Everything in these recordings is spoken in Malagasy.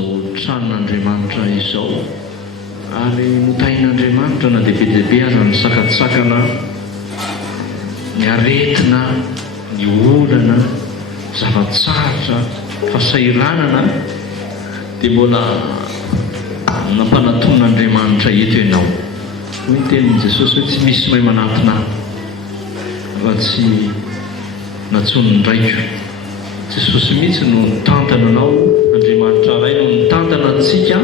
tamin'izao tranon'Andriamanitra izao ary notain'Andriamanitra na dia be dia be aza ny sakatsakana ny aretina ny olana zavatsarotra fasairanana dia mbola nampananton'Andriamanitra eto ianao. Hoy ny tenin'i Jesosy hoe tsy misy mahay manantona raha tsy natsony ndraiko. Jesosy mihitsy no nitantana anao, Andriamanitra iray no nitantana antsika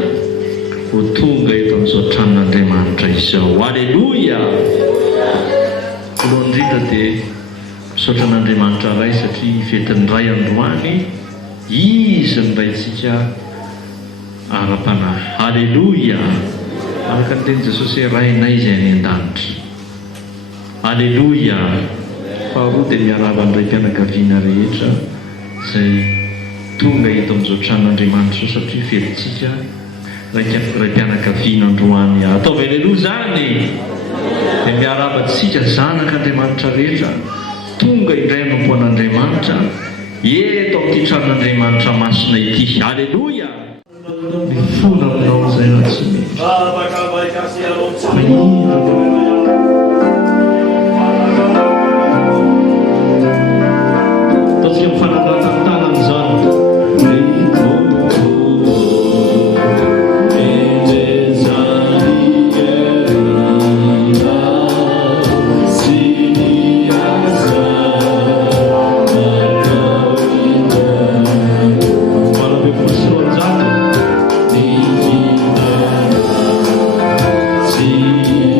ho tonga eto amin'izao tranon'Andriamanitra izao. Alleluia! Voalohany indrindra dia misaotra an'Andriamanitra iray satria fetiny ray androany izy ny raintsika ara-panahy. Alleluia! Araka ny teny Jesosy hoe rainay izay any an-danitra. Alleluia! Faharoa dia miarahaba ny ray mpianakaviana rehetra izay tonga eto amin'izao tranon'Andriamanitra izao satria felintsika ray mpianakaviana androany. Ataovy alleluia zany! Dia miarabantsika zanak'Andriamanitra rehetra tonga indray anompoan'Andriamanitra eto amin'ity tranon'Andriamanitra masina ity. Alleluia! Mifono aminao izay raha tsy mety. Ataontsika mifanaraka tanana izany. See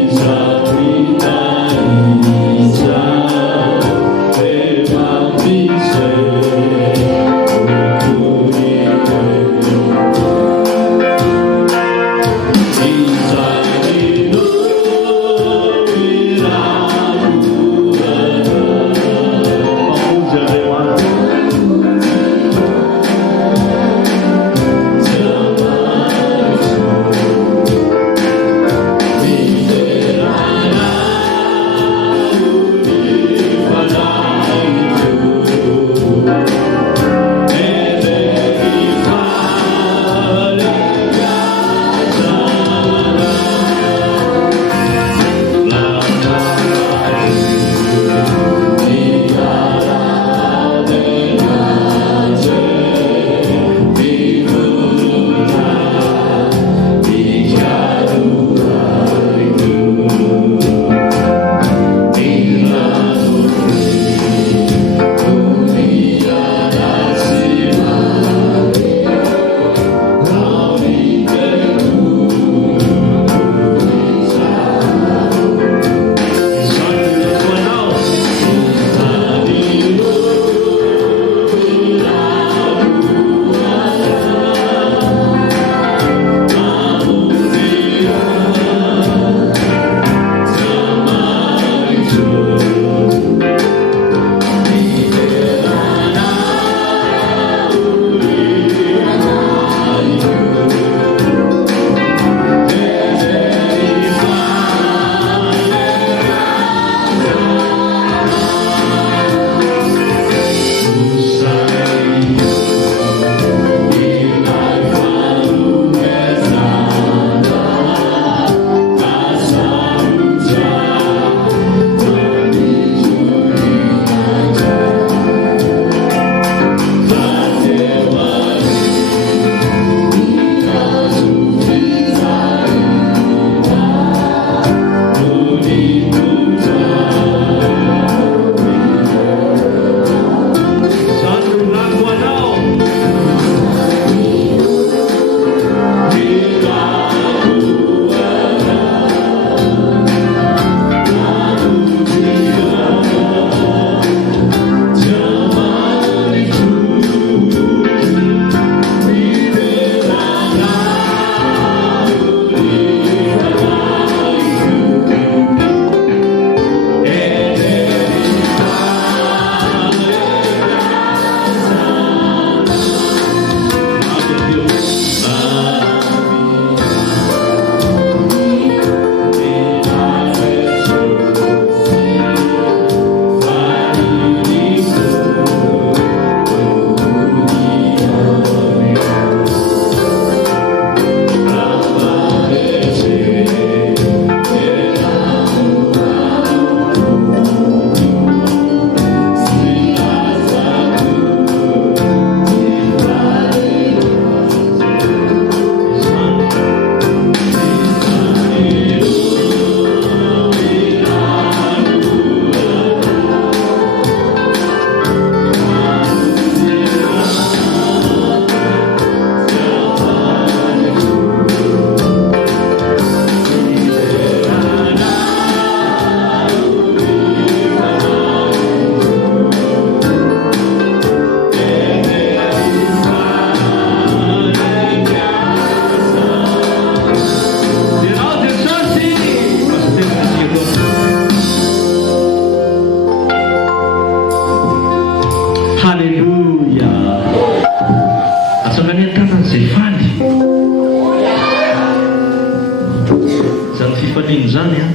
zany a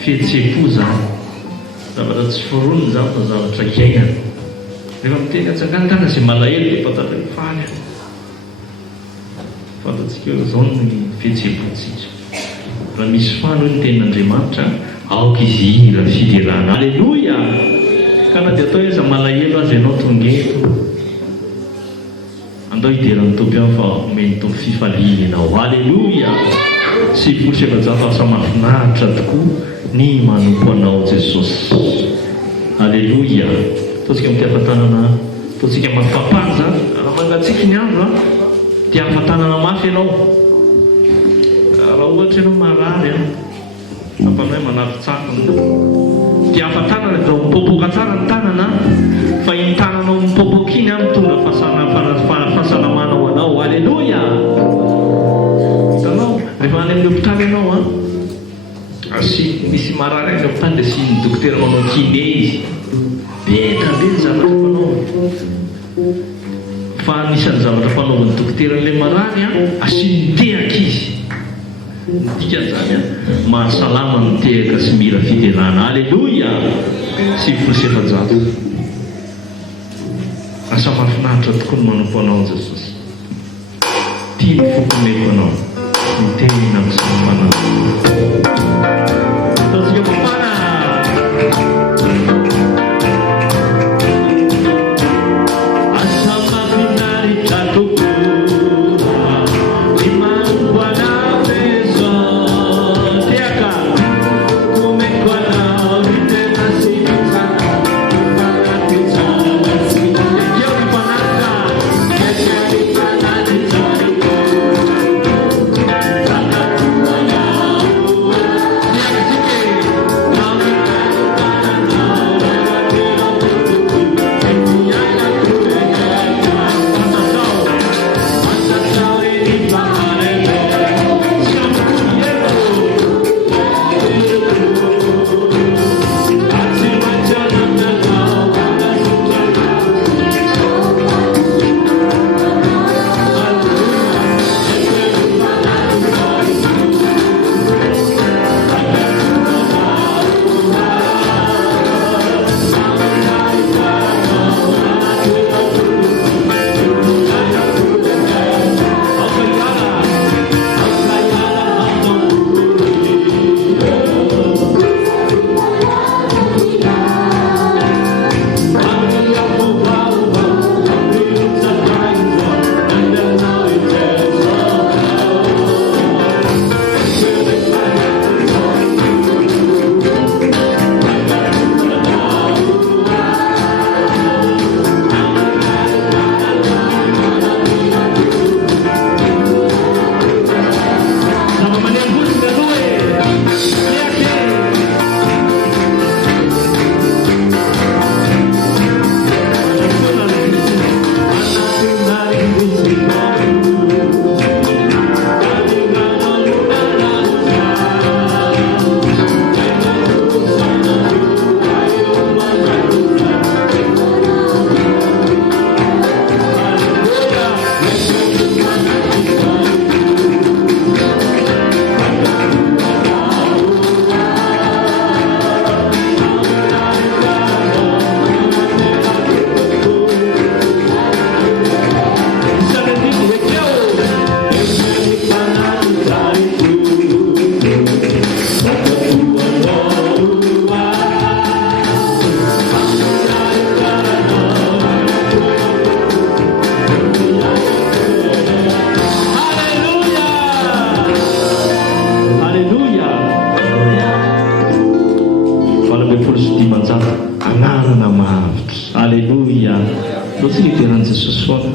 fihetse-po zany zavatra tsy forony zany fa zavatra gainana rehefa miteny atsangantana zay malahelo dia pataleo faly fantatsika eo zao ny fihetse-pontsika raha misy faly hoe ny tenin'Andriamanitra aoka izy ira fidelana alleloia ka na dia atao eza malahelo azy ianao tonga eto andao hideran'ny tompo ihany fa omeny tompo fifaliana ianao alleloia sy folo sy efajato asa mahafinaritra tokoa ny manompo anao Jesosy alleloia ataontsika mitiafatanana ataontsika mafapaza raha mangatsika ny andro a tiafatanana mafy ianao raha ohatra ianao marary a ampanao hoe manafitsakona tiafatanana dao mipopoka tsara ny tanana fa iny tananao mipopoka iny a mitondra fahasalamana ho anao alleloia hitanao rehefa any amin'ny hopitaly ianao a sy misy marary any hopitaly dia sy ny dokotera manao kiné izy betrabe ny zavatra fanaovany fa anisan'ny zavatra fanaovan'ny dokotera n'ilay marary a asiny mitehaka izy dikazany a mahasalama mitehaka sy mira fidelana alleloia sy folo sy efajato asa mahafinaritra tokoa ny manompo anao Jesosy tia ny fokomeko anao miteny amin'samanao ataontsika mafana asa mahafinaritra tokoa ny manompo anao Jesosy tehaka komeko anao mitena sy mitsana mifanatitsana sy ekeo mifanaka ekeo mifanatitsana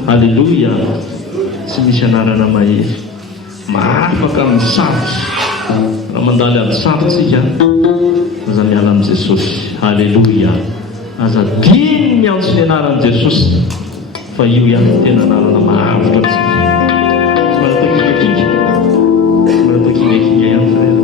alleluia tsy misy anarana mahely mahafaka amin'ny sarotsy raha mandaly amin'ny sarotsika aza miala amin'i Jesosy alleluia aza diny miantso ny anaran'i Jesosy fa io ihany tena anarana mahavitra atsika tsy manatokikakika tsy manatokikakika ihany fa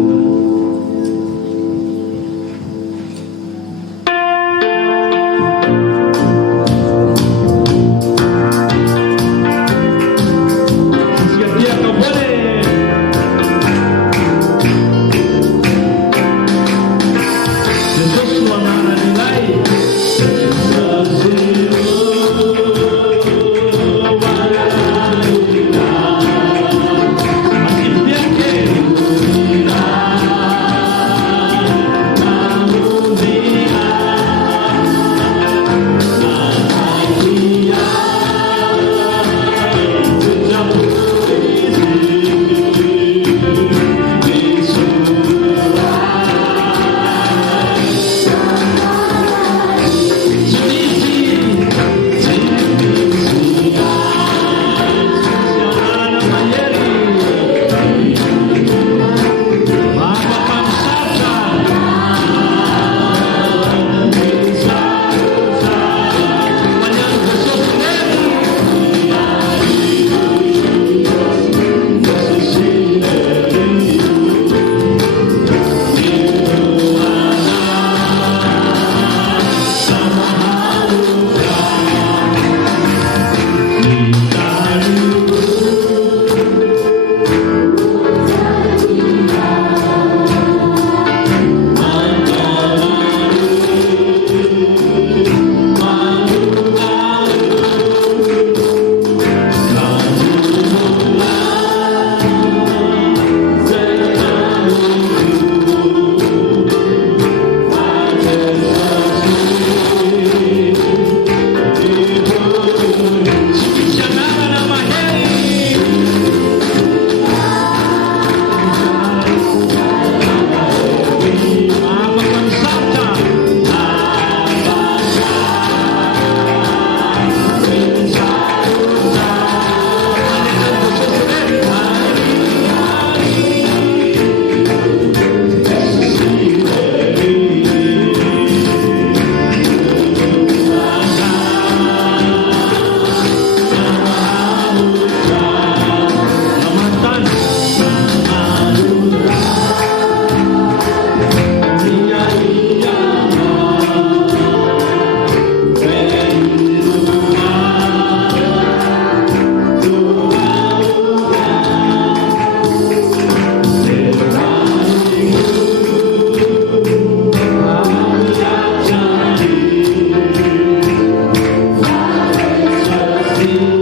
Amen.